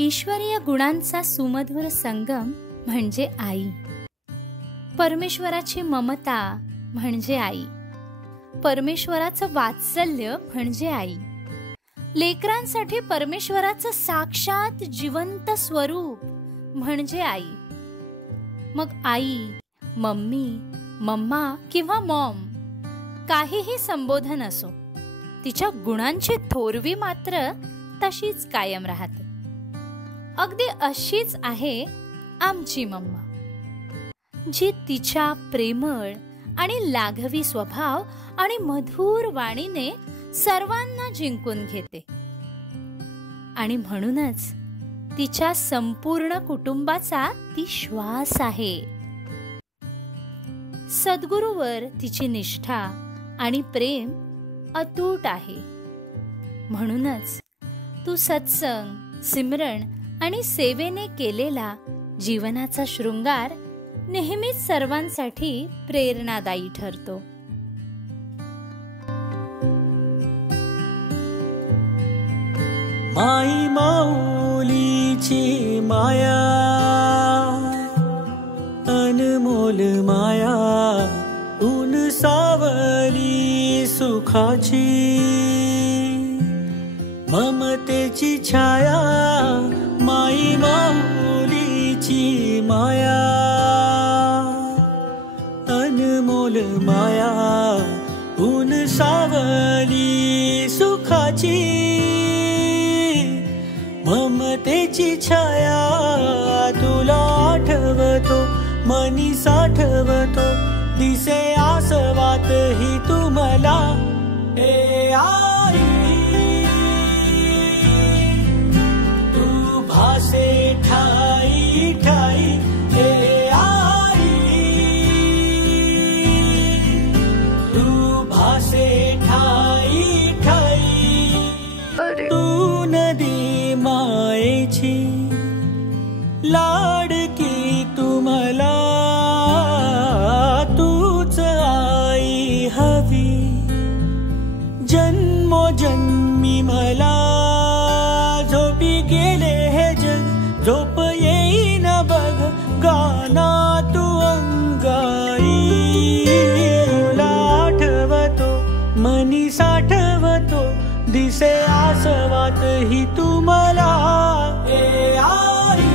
ईश्वरीय गुणांचा सुमधुर संगम म्हणजे आई. परमेश्वराची ममता म्हणजे आई. परमेश्वराचं वात्सल्य म्हणजे आई. लेकरांसाठी परमेश्वराचं साक्षात जिवंत स्वरूप म्हणजे आई. मग आई, मम्मी, मम्मा किंवा मॉम काहीही संबोधन असो, तिच्या गुणांची थोरवी मात्र तशीच कायम राहते. अगदी अशीच आहे आमची मम्मा, जी तिच्या प्रेमळ आणि लाघवी स्वभाव आणि मधुर वाणीने सर्वांना जिंकून घेते. आणि म्हणूनच तिच्या संपूर्ण कुटुंबाचा ती श्वास आहे. सद्गुरूवर तिची निष्ठा आणि प्रेम अतूट आहे. म्हणूनच तू सत्संग, सिमरण आणि सेवेने केलेला जीवनाचा शृंगार नेहमीच सर्वांसाठी प्रेरणादायी ठरतो. माई माऊलीची माया, अनमोल माया, ऊन सावली सुखाची, ममतेची छाया. माई माऊलीची माया, अनमोल माया, ऊन सावली सुखाची, ममतेची छाया. तुला आठवतो मनी साठवतो, दिसे आसवात ही तुम्हाला. हे आई तू भासे ठाई ठाई. हे आई तू भासे ठाई ठाई. तू नदी मायेची लाडकी तुम्हाला, तूच आई हवी जन्मोजन्मी मला. झोपी गेले हे जग, झोप येईन बघ, गाना तू अंगाई. तुला आठवतो मनी साठवतो, दिसे आसवात ही तुम्हाला. हे आई